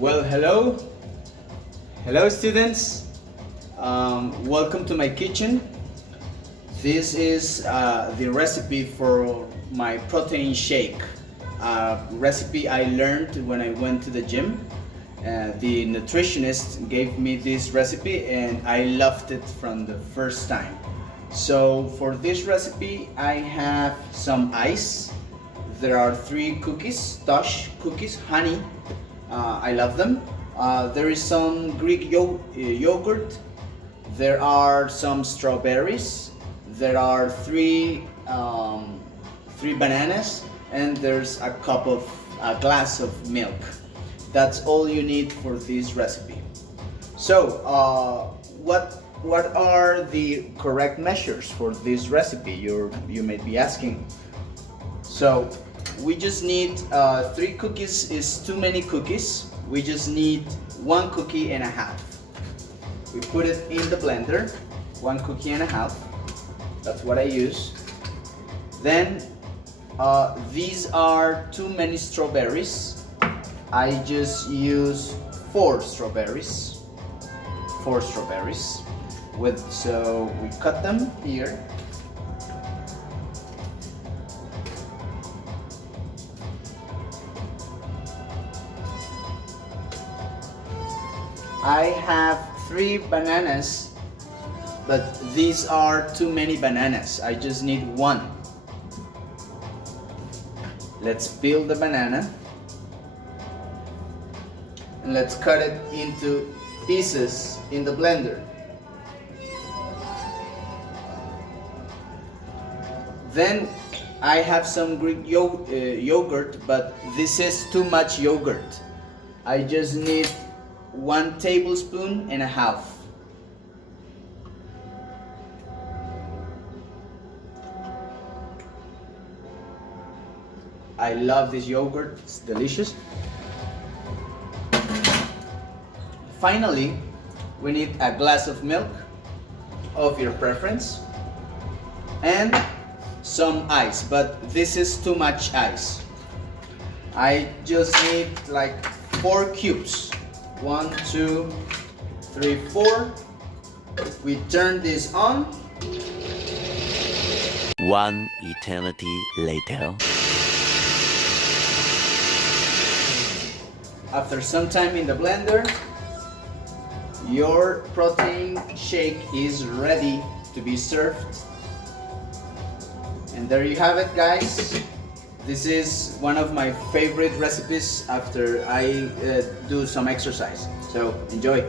Well, hello students. Welcome to my kitchen. This is the recipe for my protein shake. Recipe I learned when I went to the gym. The nutritionist gave me this recipe and I loved it from the first time. So for this recipe I have some ice. There are 3 cookies, Tosh cookies, honey. I love them. There is some Greek yogurt. There are some strawberries. There are three bananas, and there's a glass of milk. That's all you need for this recipe. So, what are the correct measures for this recipe? You may be asking. So we just need 3 cookies is too many cookies. We just need 1 cookie and a half. We put it in the blender, 1 cookie and a half. That's what I use. Then these are too many strawberries. I just use 4 strawberries. 4 strawberries. So we cut them here. I have 3 bananas, but these are too many bananas. I just need 1. Let's peel the banana and let's cut it into pieces in the blender. Then I have some Greek yogurt, but this is too much yogurt. I just need 1 tablespoon and a half. I love this yogurt, it's delicious. Finally, we need a glass of milk of your preference and some ice, but this is too much ice. I just need like 4 cubes. 1, 2, 3, 4. We turn this on. 1 eternity later. After some time in the blender, your protein shake is ready to be served. And there you have it, guys. This is one of my favorite recipes after I do some exercise. So enjoy.